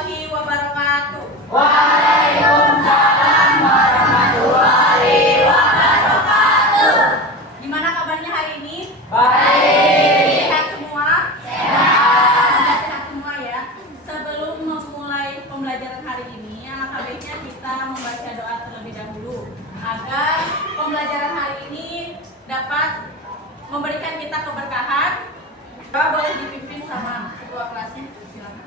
warahmatullahi wabarakatuh. Waalaikumsalam warahmatullahi wabarakatuh. Gimana kabarnya hari ini? Baik. Sehat semua? Sehat. Sehat semua ya. Sebelum memulai pembelajaran hari ini, alangkah baiknya kita membaca doa terlebih dahulu agar pembelajaran hari ini dapat memberikan kita keberkahan. Doa boleh dipimpin sama ketua kelasnya. Silakan.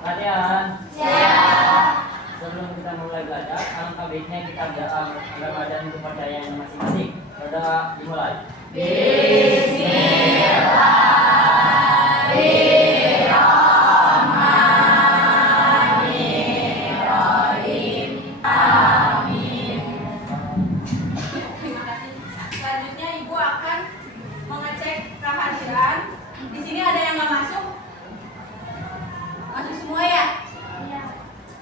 Latihan. Siap. Sebelum kita mulai belajar, alangkah baiknya kita berdoa agar badan kepercayaan masing-masing. Berdoa dimulai. Bismillahirrahmanirrahim. Amin. Terima kasih. Selanjutnya Ibu akan mengecek kehadiran. Di sini ada yang nggak masuk? Masuk semua ya? Iya.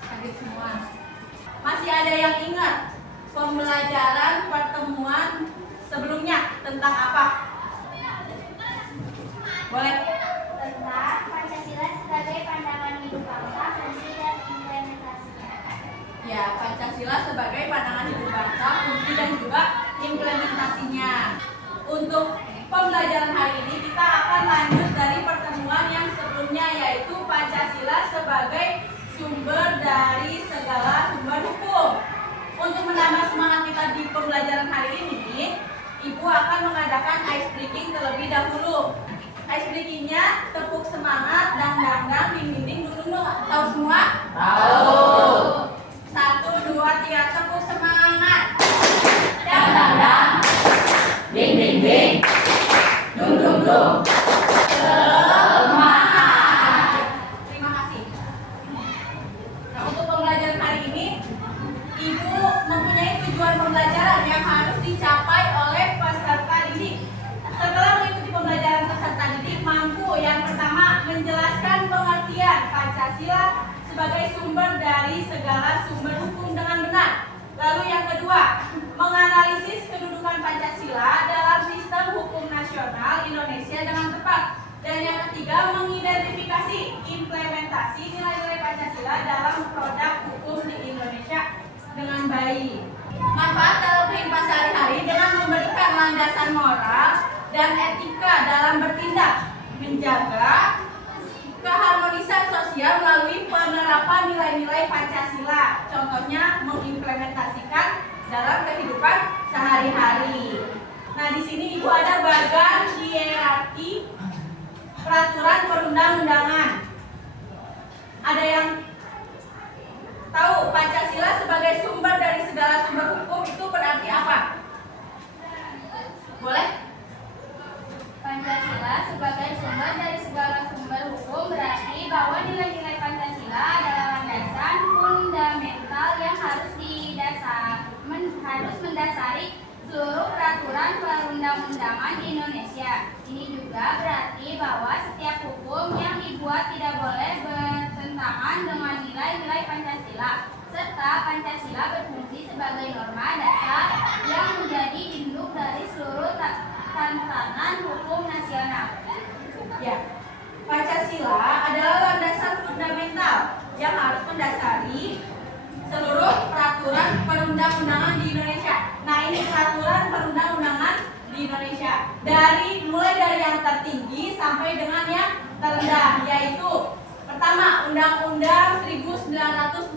Hadir semua. Masih ada yang ingat pembelajaran pertemuan sebelumnya tentang apa? Boleh? Tentang Pancasila sebagai pandangan hidup bangsa, fungsi dan implementasinya. Ya, Pancasila sebagai pandangan hidup bangsa, fungsi dan juga implementasinya. Untuk pembelajaran hari ini kita akan lanjut dari pertemuan yang sebelumnya, yaitu Pancasila sebagai sumber dari segala sumber hukum. Untuk menambah semangat kita di pembelajaran hari ini, Ibu akan mengadakan ice breaking terlebih dahulu. Ice breakingnya tepuk semangat, dang ding ding dulu. Tahu semua? Tahu. 1, 2, 3, tepuk semangat. Dang dang dang. Ding ding ding. Dung dung dung. Semangat. Terima kasih. Nah, untuk pembelajaran hari ini, Ibu mempunyai tujuan pembelajaran yang harus dicapai oleh peserta didik. Setelah mengikuti pembelajaran peserta didik, mampu yang pertama menjelaskan pengertian Pancasila sebagai sumber dari segala sumber hukum dengan benar. Lalu yang kedua, menganalisis kedudukan Pancasila dalam sistem hukum nasional Indonesia dengan tepat. Dan yang ketiga, mengidentifikasi implementasi nilai-nilai Pancasila dalam produk hukum di Indonesia dengan baik. Manfaat dalam kehidupan sehari-hari dengan memberikan landasan moral dan etika dalam bertindak, menjaga keharmonisan sosial melalui penerapan nilai-nilai Pancasila. Contohnya mengimplementasikan dalam kehidupan sehari-hari. Nah, di sini Ibu ada bagan hierarki peraturan perundang-undangan. Ada yang tahu Pancasila sebagai sumber dari segala sumber hukum itu berarti apa? Boleh? Pancasila sebagai sumber dari segala sumber hukum berarti bahwa nilai-nilai Pancasila adalah landasan fundamental yang harus mendasari seluruh peraturan perundang-undangan di Indonesia. Ini juga berarti bahwa setiap hukum yang dibuat tidak boleh bertentangan dengan nilai-nilai Pancasila, serta Pancasila berfungsi sebagai norma dasar yang menjadi induk dari seluruh tatanan hukum nasional. Ya, Pancasila adalah landasan fundamental yang harus mendasari seluruh peraturan perundang-undangan di Indonesia. Nah, ini peraturan perundang-undangan di Indonesia. Mulai dari yang tertinggi sampai dengan yang terendah, yaitu pertama Undang-Undang 1945.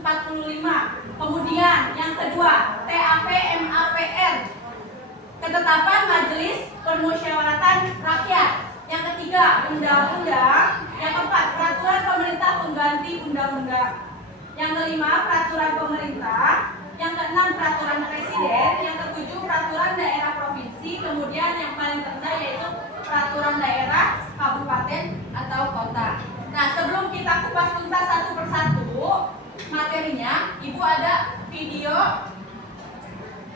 Kemudian yang kedua TAP MAPR, Ketetapan Majelis Permusyawaratan Rakyat. Yang ketiga Undang-Undang. Yang keempat Peraturan Pemerintah Pengganti Undang-Undang. Yang kelima Peraturan Pemerintah. Yang keenam Peraturan Presiden. Yang ketujuh Peraturan Daerah Provinsi. Kemudian yang paling terendah yaitu Peraturan Daerah Kabupaten atau Kota. Nah, sebelum kita kupas tuntas satu persatu materinya, Ibu ada video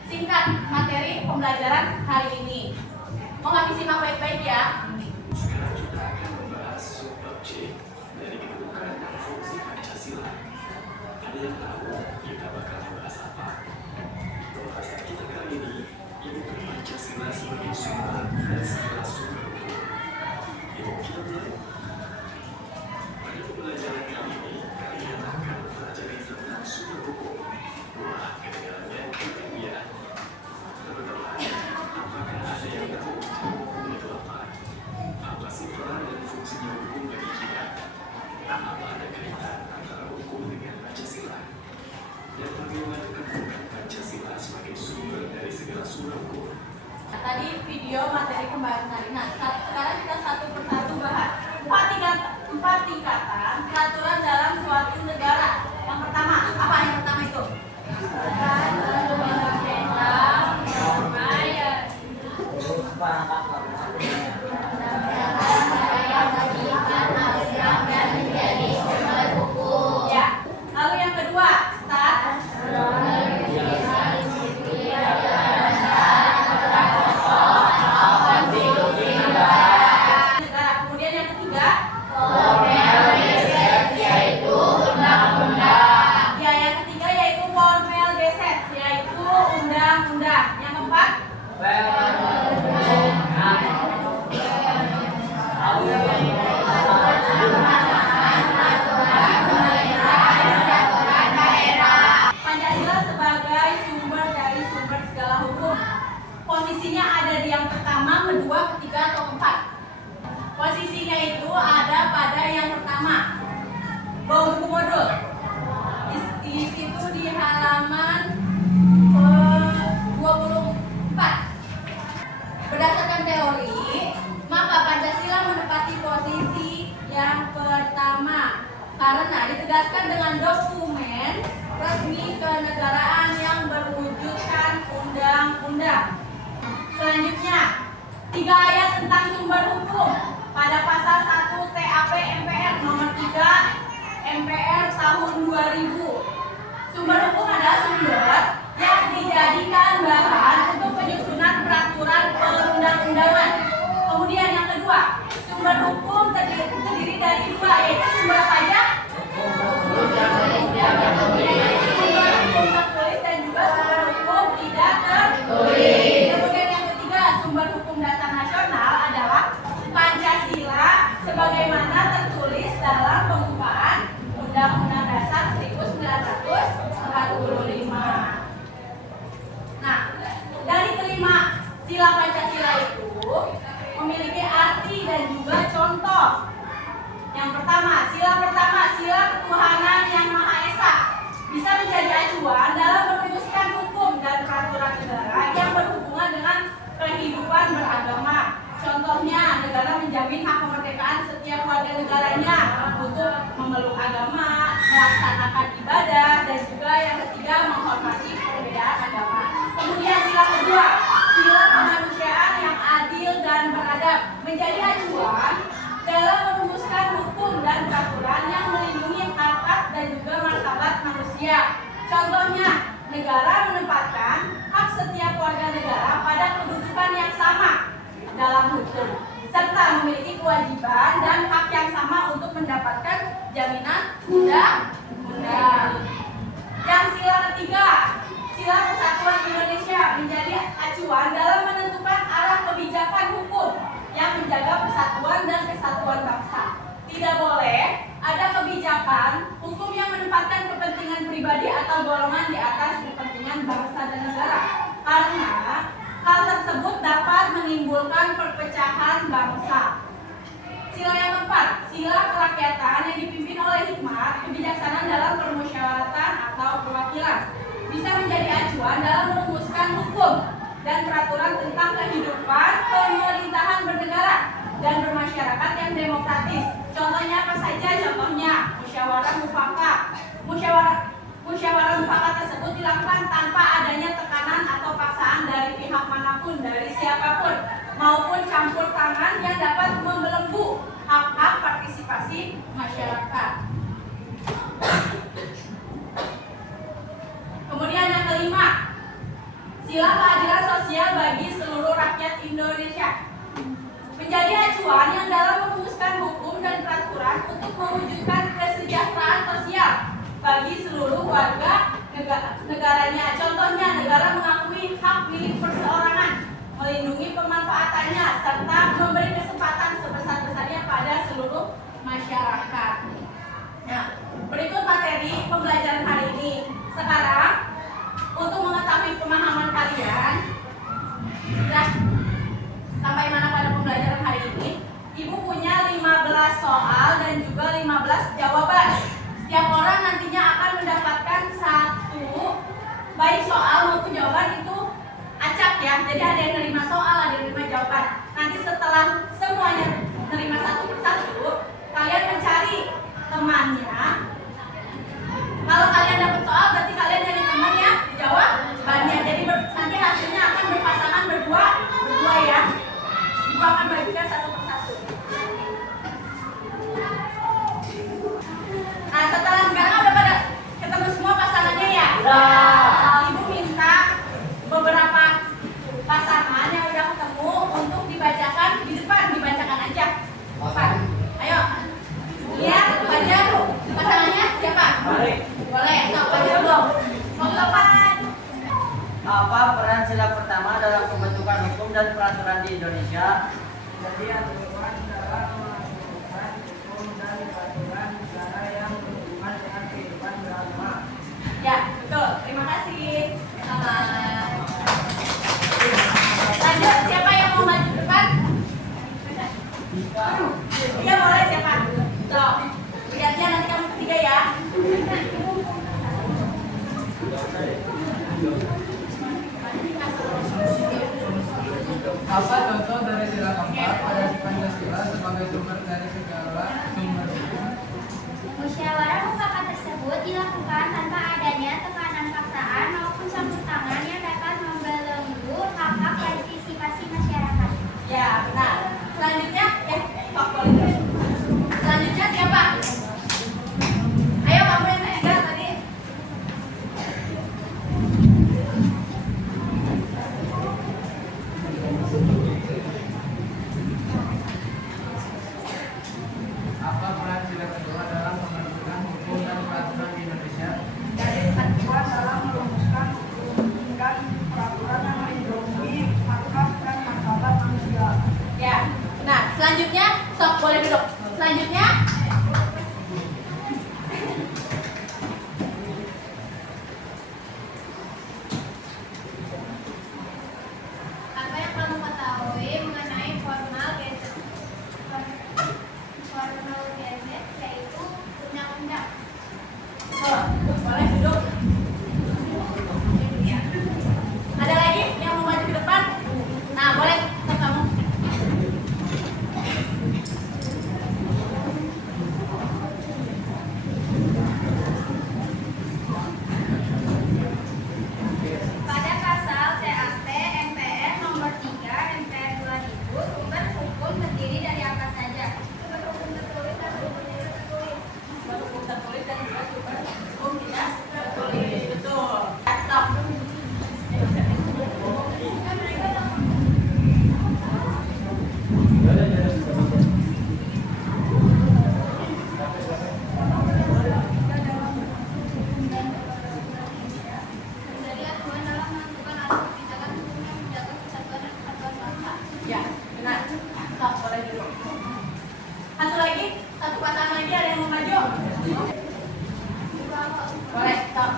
singkat materi pembelajaran hari ini. Mohon disimak baik-baik ya. Sekarang kita akan membahas subbab C dari kedudukan dan fungsi Pancasila. Ada yang tahu kita bakal membahas apa? Pembahasan kita kali ini yaitu Pancasila sebagai sumber dan segala sumber hukum. Yuk kita mulai. Pada pembelajaran kali ini, kalian dan bagaimana kedudukan Pancasila sebagai sumber dari segala sumber hukum. Tadi video materi pembahasan hari. Nah, sekarang kita satu persatu bahas empat tingkatan peraturan dalam suatu negara. Yang pertama, apa yang pertama itu? Ya. Lalu yang kedua, stat. Negara. Kemudian yang ketiga, ya, yang ketiga yaitu formal gazette, yaitu undang-undang. Yang keempat, Pancasila sebagai sumber dari sumber segala hukum. Posisinya ada di yang pertama, kedua, ketiga, atau keempat. Posisinya itu ada pada yang pertama. Bawa buku modul. Di situ di halaman 24. Berdasarkan teori, maka Pancasila menempati posisi yang pertama karena ditegaskan dengan dokumen resmi kenegaraan yang berwujudkan undang-undang. Selanjutnya, 3 ayat tentang sumber hukum pada pasal 1 TAP MPR nomor 3 MPR tahun 2000. Sumber hukum adalah sumber yang dijadikan bahan untuk penyusunan peraturan perundang-undangan. Kemudian yang kedua, sumber hukum terdiri dari 2, yaitu sumber saja, sumber hukum tertulis dan juga sumber hukum tidak tertulis. Kemudian yang ketiga, sumber hukum dasar nasional adalah Pancasila sebagaimana tertulis dalam pembukaan Undang-Undang Dasar 1945. Nah, dari kelima sila Pancasila itu memiliki arti dan juga contoh. Yang pertama, sila ketuhanan yang Maha Esa bisa menjadi acuan dalam merumuskan hukum dan peraturan negara yang berhubungan dengan kehidupan beragama. Contohnya, negara menjamin hak kemerdekaan setiap warga negaranya untuk memeluk agama, melaksanakan ibadah, dan juga yang ketiga menghormati perbedaan agama. Kemudian sila kedua, sila kemanusiaan yang adil dan beradab menjadi acuan dalam merumuskan hukum dan peraturan yang melindungi hak dan juga martabat manusia. Contohnya, negara menempatkan hak setiap warga negara pada kedudukan yang sama dalam hukum, serta memiliki kewajiban dan hak yang sama untuk mendapatkan jaminan undang-undang. Yang sila ketiga, sila persatuan Indonesia menjadi acuan dalam menentukan arah kebijakan hukum yang menjaga persatuan dan kesatuan bangsa. Tidak boleh ada kebijakan hukum yang menempatkan kepentingan pribadi atau golongan di atas kepentingan bangsa dan negara, karena hal tersebut dapat menimbulkan perpecahan bangsa. Sila yang keempat, sila kerakyatan yang dipimpin oleh hikmat, kebijaksanaan dalam permusyawaratan atau perwakilan, bisa menjadi acuan dalam merumuskan hukum dan peraturan tentang kehidupan pemerintahan bernegara dan bermasyarakat yang demokratis. Contohnya apa saja? Contohnya musyawarah mufakat. Musyawarah mufakat tersebut dilakukan tanpa adanya tekanan atau paksaan dari pihak manapun, dari siapapun, maupun campur tangan yang dapat membelenggu hak-hak partisipasi masyarakat. Kemudian yang kelima, sila keadilan sosial bagi seluruh rakyat Indonesia menjadi acuan yang dalam merumuskan hukum dan peraturan untuk mewujudkan kesejahteraan sosial bagi seluruh warga negaranya. Contohnya, negara mengakui hak milik perseorangan, melindungi pemanfaatannya, serta memberi kesempatan sebesar-besarnya pada seluruh masyarakat. Nah, berikut materi pembelajaran hari ini. Sekarang, untuk mengetahui pemahaman kalian, sudah sampai mana pada pembelajaran hari ini, Ibu punya 15 soal dan juga 15 jawaban. Setiap orang nantinya akan mendapatkan 1 baik soal maupun jawaban itu acak ya. Jadi ada yang nerima soal, ada yang nerima jawaban. Nanti setelah semuanya nerima satu persatu, kalian mencari temannya. Kalau kalian dapat soal, berarti kalian jadi teman yang jawabannya. Jadi nanti hasilnya akan berpasangan berdua ya. Ibu akan bagikan satu persatu. Nah, setelah sekarang udah pada ketemu semua pasangannya ya. Ibu minta beberapa pasangan yang udah ketemu untuk dibacakan di depan, dibacakan aja. Depan. Ayo. Lihat aja pasangannya siapa? Boleh, sok aja dulu. Mau ke depan. Apa peran sila pertama dalam pembentukan hukum dan peraturan di Indonesia? Jadi aturan dalam melakukan hukum dan peraturan negara yang berhubungan dengan kehidupan beragama. Ya, betul. Terima kasih. Sama. Lanjut, siapa yang mau maju ke depan? Iya, boleh siapa? So, lihatnya nanti kamu ketiga ya. Apa contoh dari sila keempat pada Pancasila sebagai sumber dari segala sumber hukum? Musyawarah mufakat tersebut dilakukan tanpa adanya tekanan paksaan maupun campur tangan yang dapat membelenggu hak-hak partisipasi masyarakat. Ya, benar. Selanjutnya, Pak Polisi. Selanjutnya siapa? Ayo kamu yang ketiga tadi. Apa peran sila kedua dalam pembentukan hukum dan peraturan di Indonesia? Dari ketentuan dalam merumuskan hukum dan peraturan yang melindungi hak-hak dan martabat manusia. Ya, nah selanjutnya, sok boleh duduk. Selanjutnya, Apa yang kamu ketahui mengenai formal gazette? Formal gazette yaitu undang-undang. boleh duduk. Ada lagi yang mau maju ke depan? Nah, boleh. Sok kamu. Pada pasal TAP MPR nomor 3 MPR 2000, sumber hukum terdiri dari apa saja? Sumber hukum tertulis dan sumber tidak tertulis. Sumber hukum tertulis dan juga sumber hukum tidak tertulis. Betul. Sok. Dari aturan dalam menentukan arus kebijakan hukum yang menjaga kesatuan dan kesatuan bangsa. Ya, benar. Sok, boleh duduk. Satu lagi, satu pasangan lagi ada yang mau maju? Boleh, sok.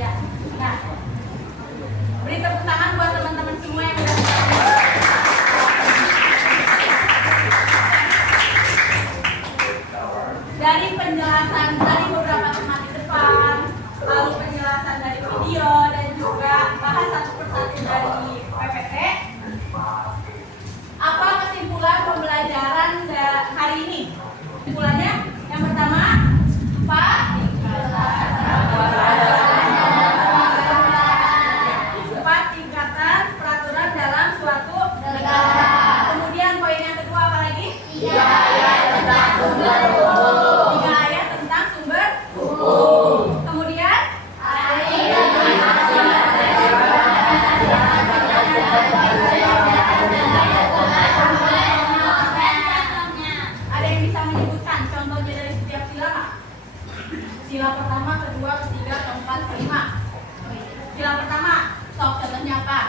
Ya, nah. Beri tepuk tangan buat teman-teman semua yang udah dari penjelasan dari beberapa teman di depan, lalu penjelasan dari video dan juga bahas satu persatu dari PPT. Apa kesimpulan pembelajaran hari ini? Kesimpulannya yang pertama, empat tingkatan peraturan dalam suatu negara. Kemudian poin yang kedua apa lagi? 3 ayat tentang sumber hukum. Kemudian ada yang bisa menyebutkan contohnya dari setiap sila nggak? Sila pertama, kedua, ketiga, keempat, kelima. Sila pertama, sok contohnya apa?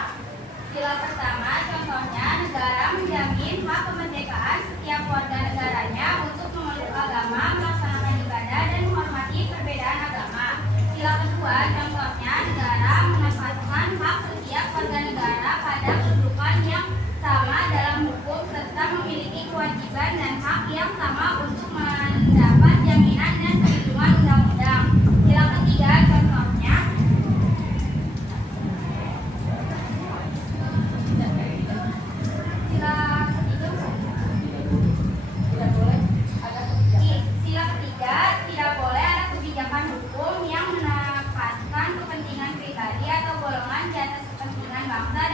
Sila pertama, contohnya negara menjamin hak kemerdekaan setiap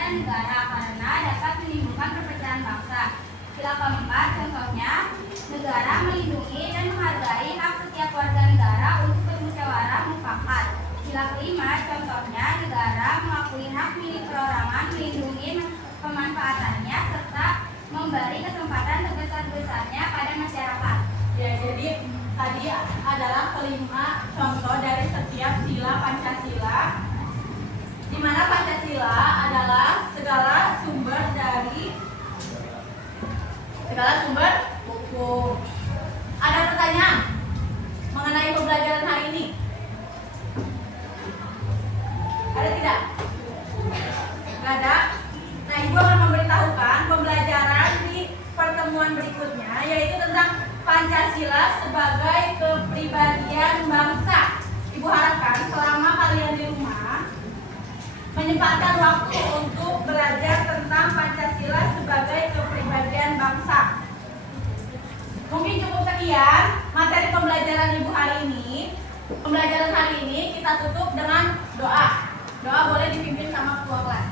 dan negara karena dapat menimbulkan perpecahan bangsa. Sila keempat, contohnya, negara melindungi dan menghargai hak setiap warga negara untuk bermusyawarah mufakat. Sila kelima, contohnya, negara mengakui hak milik perorangan, melindungi pemanfaatannya, serta memberi kesempatan sebesar-besarnya pada masyarakat. Ya, jadi tadi adalah kelima contoh dari setiap sila Pancasila, di mana Pancasila adalah segala sumber hukum. Ada pertanyaan mengenai pembelajaran hari ini? Ada tidak? Nggak ada? Nah, Ibu akan memberitahukan pembelajaran di pertemuan berikutnya, yaitu tentang Pancasila sebagai kepribadian bangsa. Ibu harapkan selama kalian di rumah menyempatkan waktu untuk belajar tentang Pancasila sebagai kepribadian bangsa. Mungkin cukup sekian materi pembelajaran Ibu hari ini. Pembelajaran hari ini kita tutup dengan doa. Doa boleh dipimpin sama ketua kelas.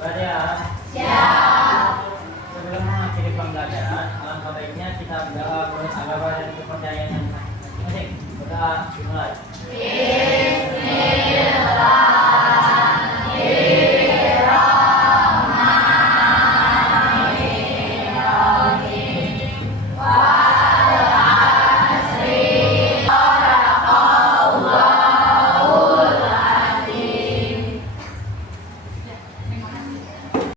Belajar. Siap. Sebelum mengakhiri pembelajaran, alangkah baiknya kita berdoa menurut agama dan kepercayaan yang masing-masing. Berdoa dimulai.